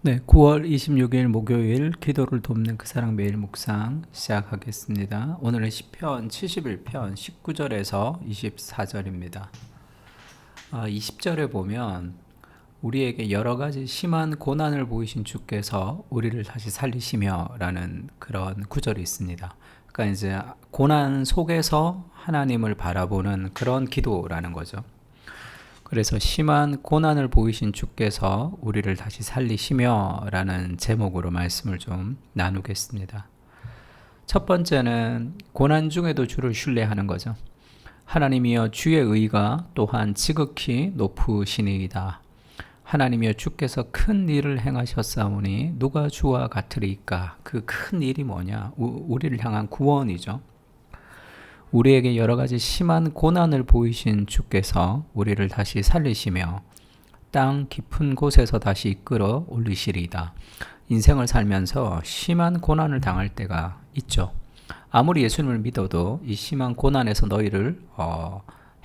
네, 9월 26일 목요일 기도를 돕는 그 사랑 매일 묵상 시작하겠습니다. 오늘은 시편 71편 19절에서 24절입니다. 20절에 보면 우리에게 여러 가지 심한 고난을 보이신 주께서 우리를 다시 살리시며 라는 그런 구절이 있습니다. 그러니까 이제 고난 속에서 하나님을 바라보는 그런 기도라는 거죠. 그래서 심한 고난을 보이신 주께서 우리를 다시 살리시며 라는 제목으로 말씀을 좀 나누겠습니다. 첫 번째는 고난 중에도 주를 신뢰하는 거죠. 하나님이여 주의 의가 또한 지극히 높으시니이다. 하나님이여 주께서 큰 일을 행하셨사오니 누가 주와 같으리이까. 그 큰 일이 뭐냐? 우리를 향한 구원이죠. 우리에게 여러 가지 심한 고난을 보이신 주께서 우리를 다시 살리시며 땅 깊은 곳에서 다시 이끌어 올리시리이다. 인생을 살면서 심한 고난을 당할 때가 있죠. 아무리 예수님을 믿어도 이 심한 고난에서 너희를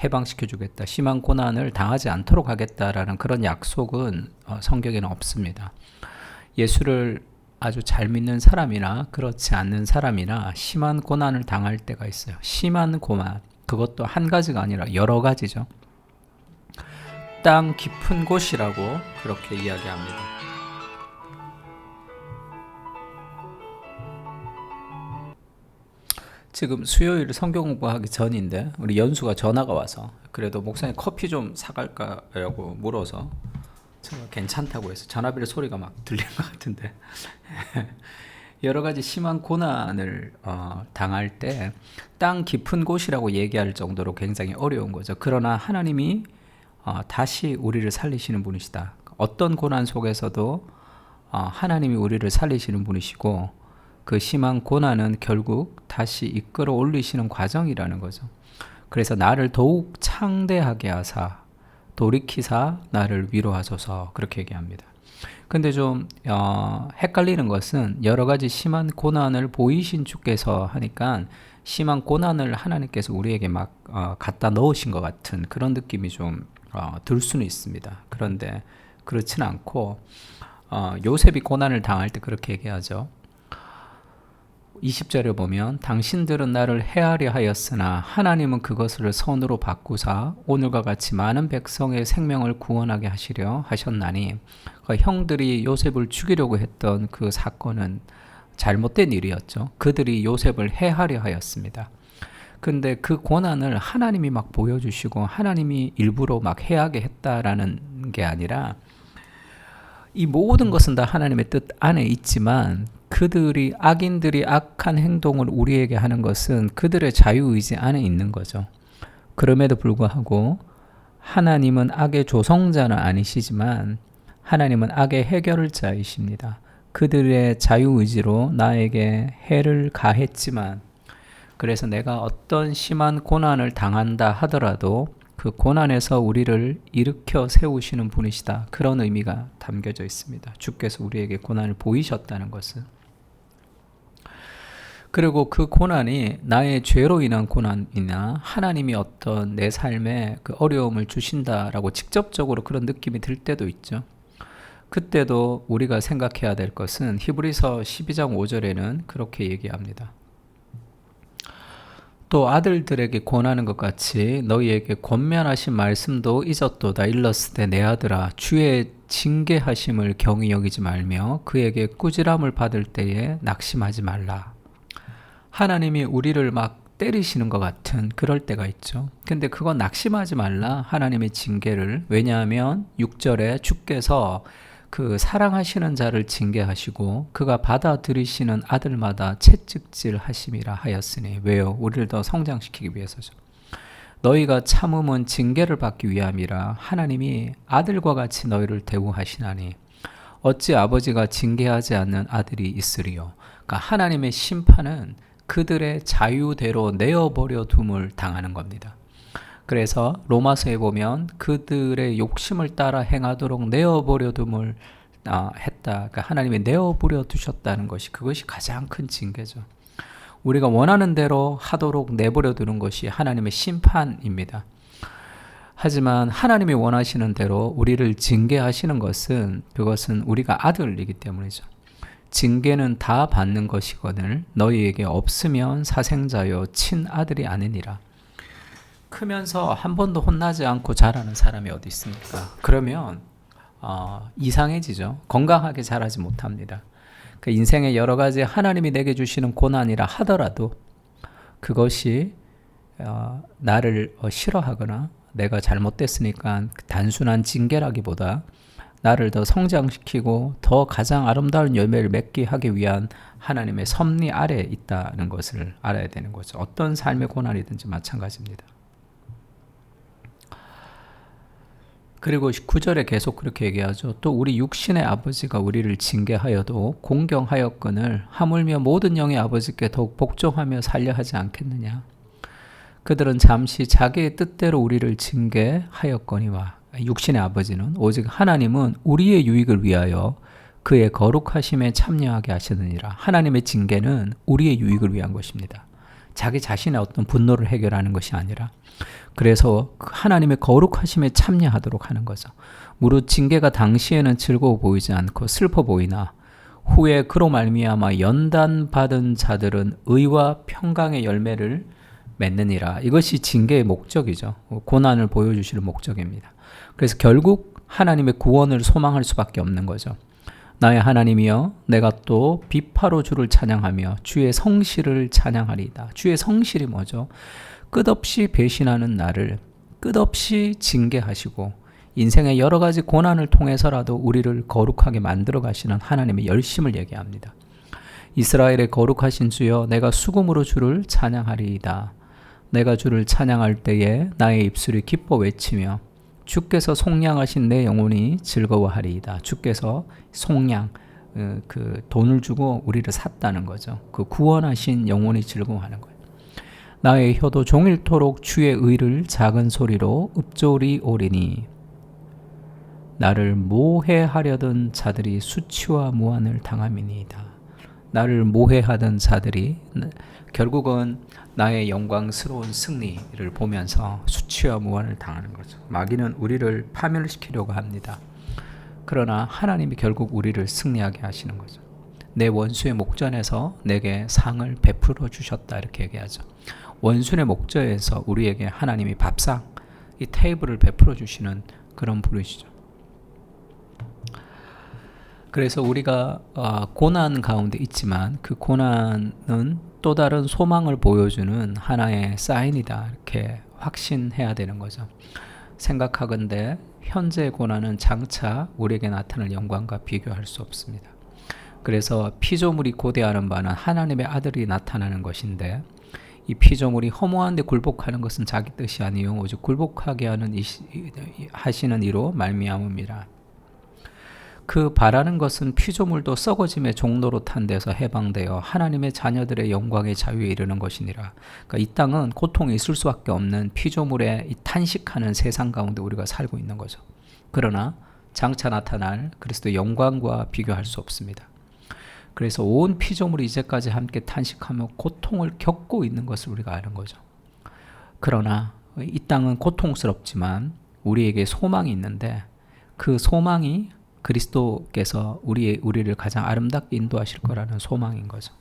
해방시켜 주겠다, 심한 고난을 당하지 않도록 하겠다라는 그런 약속은 성경에는 없습니다. 예수를 아주 잘 믿는 사람이나 그렇지 않는 사람이나 심한 고난을 당할 때가 있어요. 심한 고난, 그것도 한 가지가 아니라 여러 가지죠. 땅 깊은 곳이라고 그렇게 이야기합니다. 지금 수요일 성경 공부하기 전인데 우리 연수가 전화가 와서 그래도 목사님 커피 좀 사갈까라고 물어서 제가 괜찮다고 해서 전화벨 소리가 막 들리는 것 같은데 여러 가지 심한 고난을 당할 때 땅 깊은 곳이라고 얘기할 정도로 굉장히 어려운 거죠. 그러나 하나님이 다시 우리를 살리시는 분이시다. 어떤 고난 속에서도 하나님이 우리를 살리시는 분이시고 그 심한 고난은 결국 다시 이끌어 올리시는 과정이라는 거죠. 그래서 나를 더욱 창대하게 하사 돌이키사 나를 위로하소서 그렇게 얘기합니다. 근데 좀 헷갈리는 것은 여러 가지 심한 고난을 보이신 주께서 하니까 심한 고난을 하나님께서 우리에게 막 갖다 넣으신 것 같은 그런 느낌이 좀 들 수는 있습니다. 그런데 그렇지는 않고 요셉이 고난을 당할 때 그렇게 얘기하죠. 20절에 보면 당신들은 나를 해하려 하였으나 하나님은 그것을 선으로 바꾸사 오늘과 같이 많은 백성의 생명을 구원하게 하시려 하셨나니 형들이 요셉을 죽이려고 했던 그 사건은 잘못된 일이었죠. 그들이 요셉을 해하려 하였습니다. 근데 그 고난을 하나님이 막 보여주시고 하나님이 일부러 막 해하게 했다라는 게 아니라 이 모든 것은 다 하나님의 뜻 안에 있지만 그들이 악인들이 악한 행동을 우리에게 하는 것은 그들의 자유의지 안에 있는 거죠. 그럼에도 불구하고 하나님은 악의 조성자는 아니시지만 하나님은 악의 해결자이십니다. 그들의 자유의지로 나에게 해를 가했지만 그래서 내가 어떤 심한 고난을 당한다 하더라도 그 고난에서 우리를 일으켜 세우시는 분이시다. 그런 의미가 담겨져 있습니다. 주께서 우리에게 고난을 보이셨다는 것은. 그리고 그 고난이 나의 죄로 인한 고난이나 하나님이 어떤 내 삶에 그 어려움을 주신다라고 직접적으로 그런 느낌이 들 때도 있죠. 그때도 우리가 생각해야 될 것은 히브리서 12장 5절에는 그렇게 얘기합니다. 또 아들들에게 권하는 것 같이 너희에게 권면하신 말씀도 잊었도다. 일렀으되 내 아들아 주의 징계하심을 경히 여기지 말며 그에게 꾸지람을 받을 때에 낙심하지 말라. 하나님이 우리를 막 때리시는 것 같은 그럴 때가 있죠. 근데 그건 낙심하지 말라. 하나님의 징계를. 왜냐하면 6절에 주께서 그 사랑하시는 자를 징계하시고 그가 받아들이시는 아들마다 채찍질 하심이라 하였으니. 왜요? 우리를 더 성장시키기 위해서죠. 너희가 참음은 징계를 받기 위함이라. 하나님이 아들과 같이 너희를 대우하시나니 어찌 아버지가 징계하지 않는 아들이 있으리요. 그러니까 하나님의 심판은 그들의 자유대로 내어버려 둠을 당하는 겁니다. 그래서 로마서에 보면 그들의 욕심을 따라 행하도록 내어버려 둠을 했다. 그러니까 하나님이 내어버려 두셨다는 것이 그것이 가장 큰 징계죠. 우리가 원하는 대로 하도록 내버려 두는 것이 하나님의 심판입니다. 하지만 하나님이 원하시는 대로 우리를 징계하시는 것은 그것은 우리가 아들이기 때문이죠. 징계는 다 받는 것이거늘 너희에게 없으면 사생자여 친아들이 아니니라. 크면서 한 번도 혼나지 않고 자라는 사람이 어디 있습니까? 그러면 이상해지죠. 건강하게 자라지 못합니다. 그 인생의 여러 가지 하나님이 내게 주시는 고난이라 하더라도 그것이 나를 싫어하거나 내가 잘못됐으니까 단순한 징계라기보다 나를 더 성장시키고 더 가장 아름다운 열매를 맺게 하기 위한 하나님의 섭리 아래에 있다는 것을 알아야 되는 거죠. 어떤 삶의 고난이든지 마찬가지입니다. 그리고 9절에 계속 그렇게 얘기하죠. 또 우리 육신의 아버지가 우리를 징계하여도 공경하였거늘 하물며 모든 영의 아버지께 더욱 복종하며 살려 하지 않겠느냐. 그들은 잠시 자기의 뜻대로 우리를 징계하였거니와. 육신의 아버지는 오직 하나님은 우리의 유익을 위하여 그의 거룩하심에 참여하게 하시느니라. 하나님의 징계는 우리의 유익을 위한 것입니다. 자기 자신의 어떤 분노를 해결하는 것이 아니라 그래서 하나님의 거룩하심에 참여하도록 하는 거죠. 무릇 징계가 당시에는 즐거워 보이지 않고 슬퍼 보이나 후에 그로 말미암아 연단받은 자들은 의와 평강의 열매를 맺느니라. 이것이 징계의 목적이죠. 고난을 보여주시는 목적입니다. 그래서 결국 하나님의 구원을 소망할 수밖에 없는 거죠. 나의 하나님이여 내가 또 비파로 주를 찬양하며 주의 성실을 찬양하리이다. 주의 성실이 뭐죠? 끝없이 배신하는 나를 끝없이 징계하시고 인생의 여러 가지 고난을 통해서라도 우리를 거룩하게 만들어 가시는 하나님의 열심을 얘기합니다. 이스라엘의 거룩하신 주여 내가 수금으로 주를 찬양하리이다. 내가 주를 찬양할 때에 나의 입술이 기뻐 외치며 주께서 속량하신 내 영혼이 즐거워하리이다. 주께서 속량, 그 돈을 주고 우리를 샀다는 거죠. 그 구원하신 영혼이 즐거워하는 거예요. 나의 혀도 종일토록 주의 의를 작은 소리로 읊조리오리니 나를 모해하려던 자들이 수치와 무한을 당함이니이다. 나를 모해하던 자들이 결국은 나의 영광스러운 승리를 보면서 수치와 무한을 당하는 거죠. 마귀는 우리를 파멸시키려고 합니다. 그러나 하나님이 결국 우리를 승리하게 하시는 거죠. 내 원수의 목전에서 내게 상을 베풀어 주셨다 이렇게 얘기하죠. 원수의 목전에서 우리에게 하나님이 밥상, 이 테이블을 베풀어 주시는 그런 분이시죠. 그래서 우리가 고난 가운데 있지만 그 고난은 또 다른 소망을 보여주는 하나의 사인이다 이렇게 확신해야 되는 거죠. 생각하건대 현재의 고난은 장차 우리에게 나타날 영광과 비교할 수 없습니다. 그래서 피조물이 고대하는 바는 하나님의 아들이 나타나는 것인데 이 피조물이 허무한데 굴복하는 것은 자기 뜻이 아니요 오직 굴복하게 하시는 이로 말미암음이라. 그 바라는 것은 피조물도 썩어짐의 종로로 탄 데서 해방되어 하나님의 자녀들의 영광의 자유에 이르는 것이니라. 그러니까 이 땅은 고통이 있을 수밖에 없는 피조물의 이 탄식하는 세상 가운데 우리가 살고 있는 거죠. 그러나 장차 나타날 그리스도의 영광과 비교할 수 없습니다. 그래서 온 피조물이 이제까지 함께 탄식하며 고통을 겪고 있는 것을 우리가 아는 거죠. 그러나 이 땅은 고통스럽지만 우리에게 소망이 있는데 그 소망이 그리스도께서 우리를 가장 아름답게 인도하실 거라는 소망인 거죠.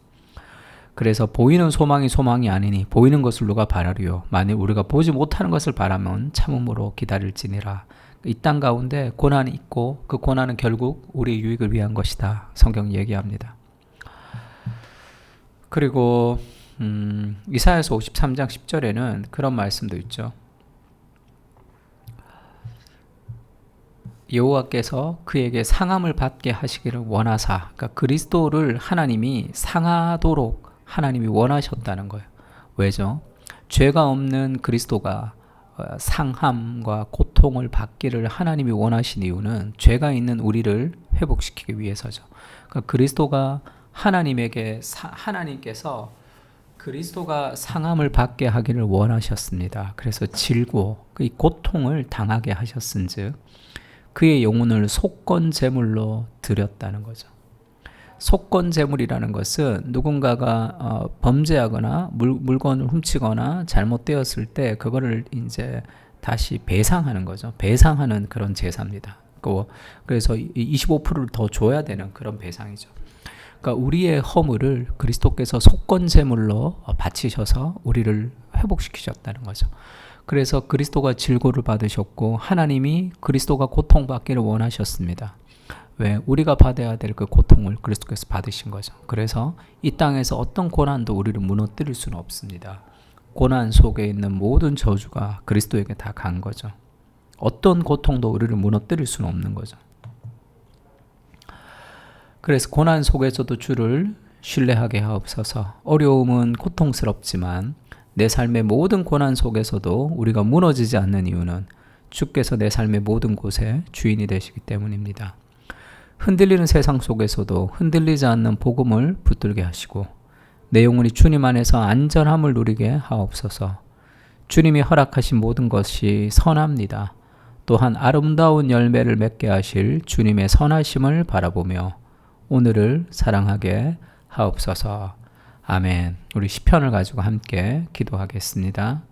그래서 보이는 소망이 소망이 아니니 보이는 것을 누가 바라리요. 만일 우리가 보지 못하는 것을 바라면 참음으로 기다릴지니라. 이 땅 가운데 고난이 있고 그 고난은 결국 우리의 유익을 위한 것이다. 성경이 얘기합니다. 그리고 이사야서 53장 10절에는 그런 말씀도 있죠. 여호와께서 그에게 상함을 받게 하시기를 원하사, 그러니까 그리스도를 하나님이 상하도록 하나님이 원하셨다는 거예요. 왜죠? 죄가 없는 그리스도가 상함과 고통을 받기를 하나님이 원하신 이유는 죄가 있는 우리를 회복시키기 위해서죠. 그러니까 그리스도가 하나님께서 그리스도가 상함을 받게 하기를 원하셨습니다. 그래서 질고 이 고통을 당하게 하셨은즉 그의 영혼을 속건 제물로 드렸다는 거죠. 속건 제물이라는 것은 누군가가 범죄하거나 물건을 훔치거나 잘못되었을 때 그거를 이제 다시 배상하는 거죠. 배상하는 그런 제사입니다. 그래서 25%를 더 줘야 되는 그런 배상이죠. 그러니까 우리의 허물을 그리스도께서 속건제물로 바치셔서 우리를 회복시키셨다는 거죠. 그래서 그리스도가 질고를 받으셨고 하나님이 그리스도가 고통받기를 원하셨습니다. 왜? 우리가 받아야 될 그 고통을 그리스도께서 받으신 거죠. 그래서 이 땅에서 어떤 고난도 우리를 무너뜨릴 수는 없습니다. 고난 속에 있는 모든 저주가 그리스도에게 다 간 거죠. 어떤 고통도 우리를 무너뜨릴 수는 없는 거죠. 그래서 고난 속에서도 주를 신뢰하게 하옵소서. 어려움은 고통스럽지만 내 삶의 모든 고난 속에서도 우리가 무너지지 않는 이유는 주께서 내 삶의 모든 곳에 주인이 되시기 때문입니다. 흔들리는 세상 속에서도 흔들리지 않는 복음을 붙들게 하시고 내 영혼이 주님 안에서 안전함을 누리게 하옵소서. 주님이 허락하신 모든 것이 선합니다. 또한 아름다운 열매를 맺게 하실 주님의 선하심을 바라보며 오늘을 사랑하게 하옵소서. 아멘. 우리 시편을 가지고 함께 기도하겠습니다.